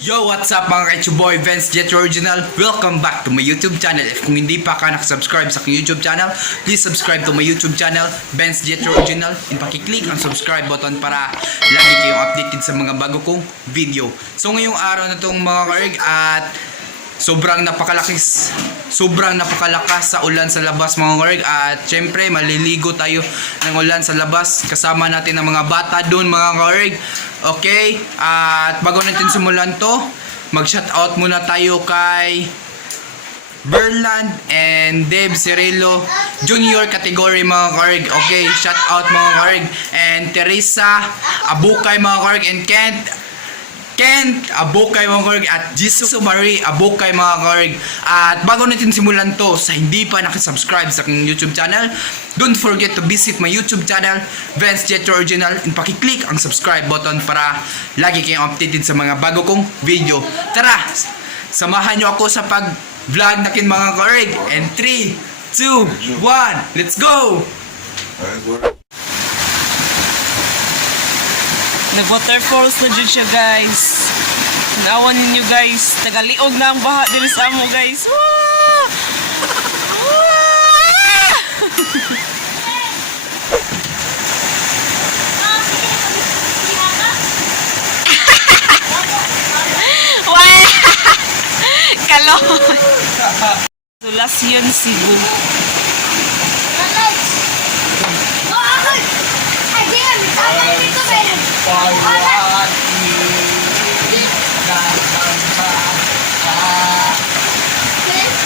Yo, what's up mga ka-chuboy? Venz Jethro original. Welcome back to my YouTube channel. If kung hindi pa ka nakasubscribe sa aking YouTube channel, please subscribe to my YouTube channel, Venz Jethro original. And pakiclick ang subscribe button para lagi kayong updated sa mga bago kong video. So ngayong araw na itong mga karig at sobrang napakalakas sa ulan sa labas mga karig. At syempre maliligo tayo ng ulan sa labas. Kasama natin ang mga bata doon mga karig. Okay, at bago natin simulan to, mag-shoutout muna tayo kay Berland and Deb Cirilo Junior category mga karig. Okay, shoutout mga karig. And Teresa Abukay mga karig. And Kent Abukay mga karig. At Jesus Marie Abukay mga karig. At bago natin simulan to, sa hindi pa nakasubscribe sa aking YouTube channel, don't forget to visit my YouTube channel, Venz Jethro original, and pakiclick ang subscribe button para lagi kayong updated sa mga bago kong video. Tara, samahan nyo ako sa pag-vlog natin mga karig. And 3, 2, 1, let's go! Nag-waterfalls na dyan siya guys. Naawan ninyo guys. Tagaliog na ang baha dito sa amo guys. Wah! Wah! Kalon! Sulasyon Cebu.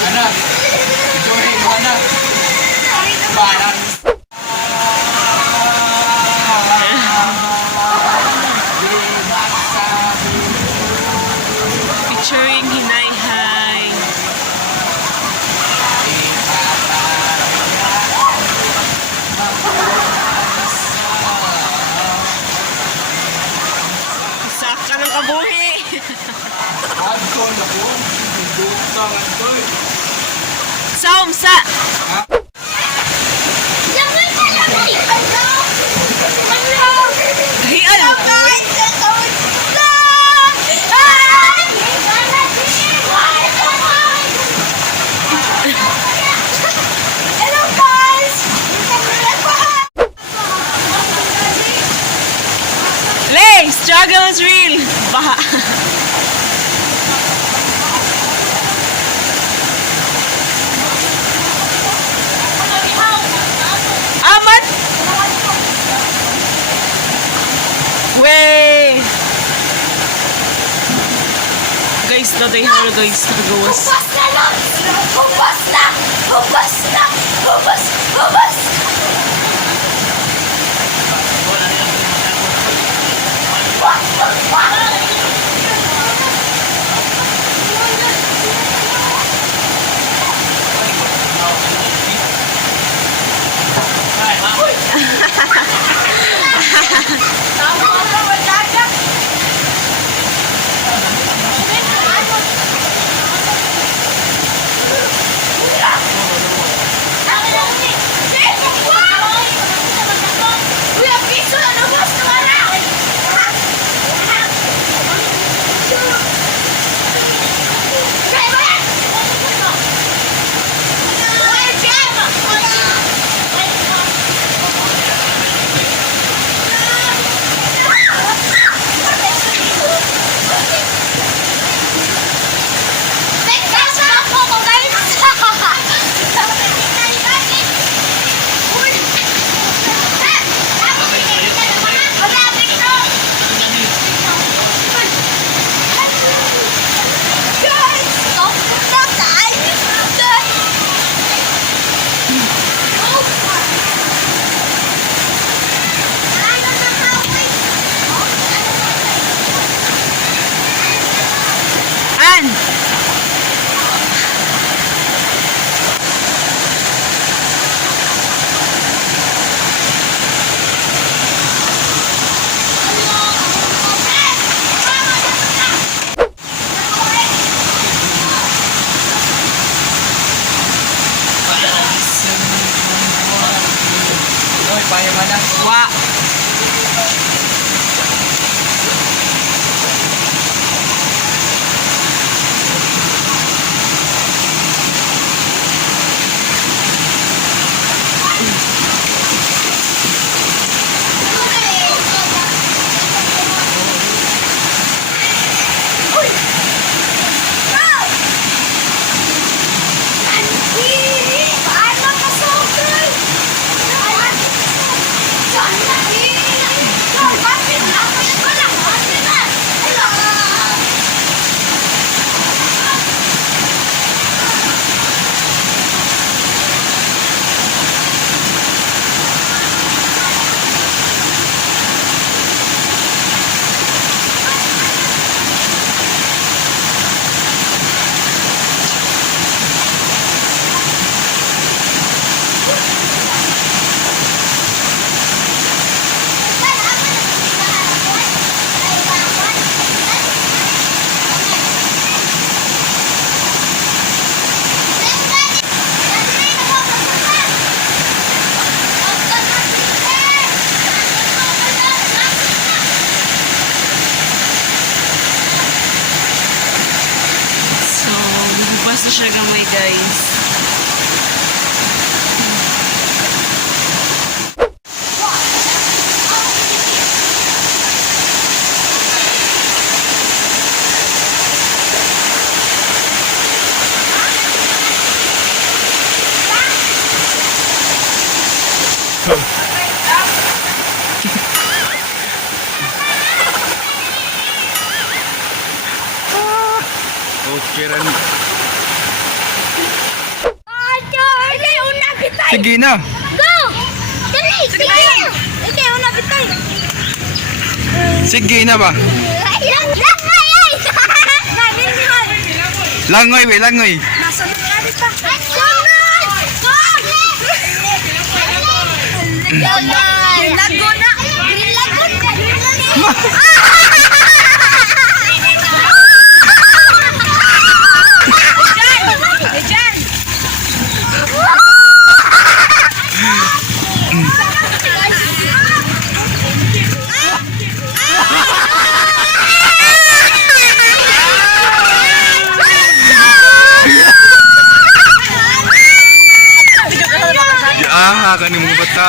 Anak, enjoy mo anak. Parang featuring Hinay-Hay. Saka ng kabuhi. hardcore na po. Dutang ang toy. Saumsa. Struggle is real. Baha. Amat. Way. Guys, today how guys kagawas. Pero Ikaw una bitay. sige na. Go! Dali! Sige! Ikaw una bitay. Sige na ba? Langoy, we, langoy. Nasunod ka rin pa. Lago na. Ah, kani mga bata.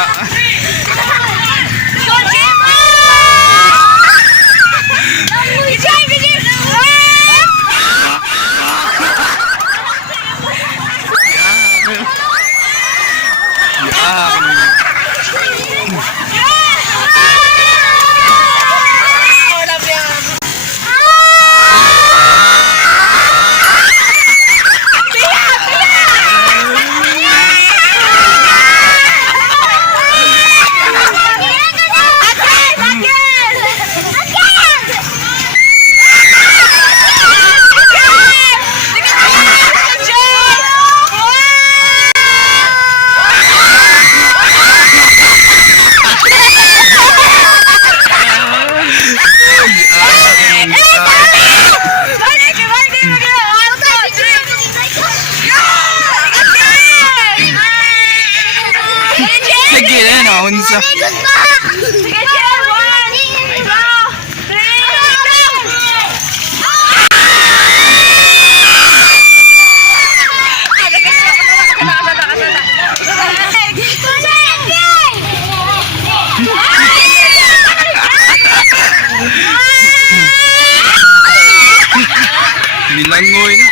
Sige na, naunsa. Nilangoy na.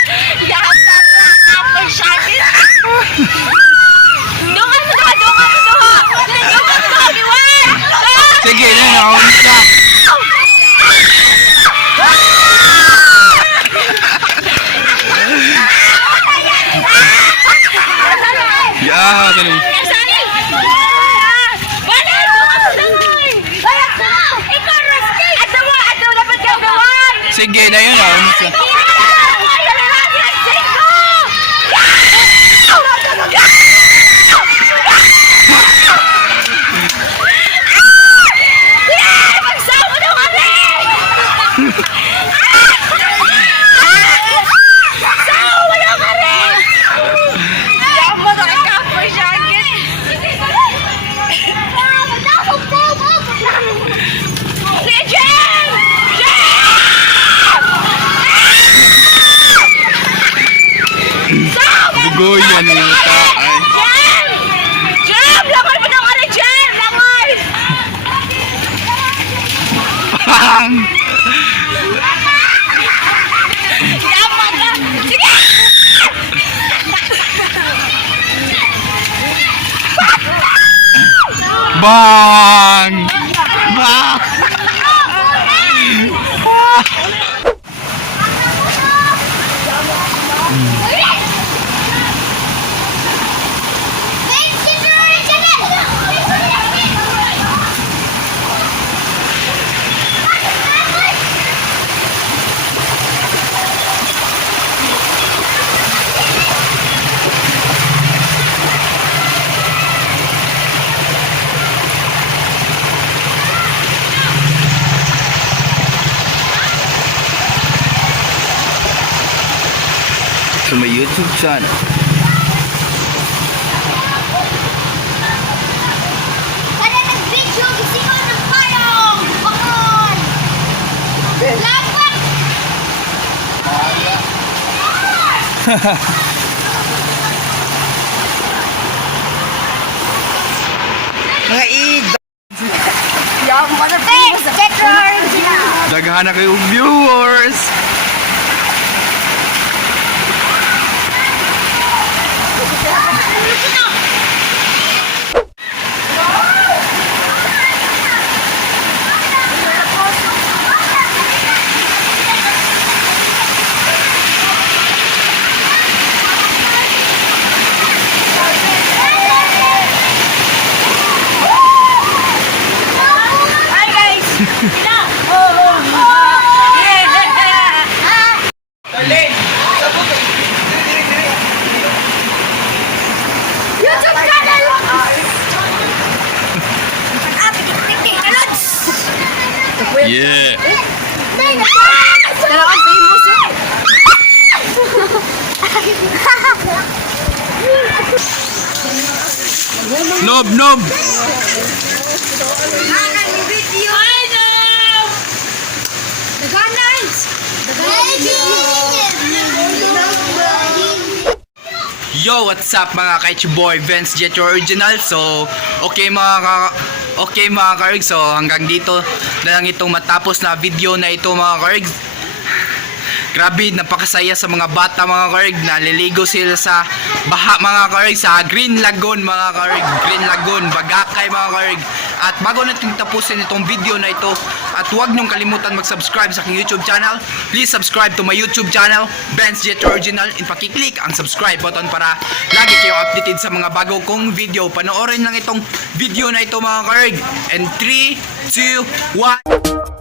Sige na, naunsa. Ya, ganun. Sige na yun, naunsa. Bugoy yan yung taay. Jam! Langoy pa ng ari, Jam! Langoy! Pang! Yaman ka! Sige! Bang! Bang! Sa may YouTube channel. Kada nag-video, gisigaw ng parang! Bakon! Lapak! Mga id! Yaman na Venz Jethro! Daghan na kayong viewers! Pero ang famous eh. Nob, nob. Yo, what's up mga boy Venz Jethro original. So, okay mga karig. So, hanggang dito na lang itong matapos na video na ito mga karig. Grabe, napakasaya sa mga bata mga karig. Naliligo sila sa Baha mga karig, sa Green Lagoon mga karig. Green Lagoon, Bagakay mga karig. At bago natin tapusin itong video na ito, at huwag niyong kalimutan mag-subscribe sa aking YouTube channel. Please subscribe to my YouTube channel, Venz Jethro Original, and pakiclick ang subscribe button para lagi kayong updated sa mga bago kong video. Panoorin lang itong video na ito mga karig. And 3, 2, 1...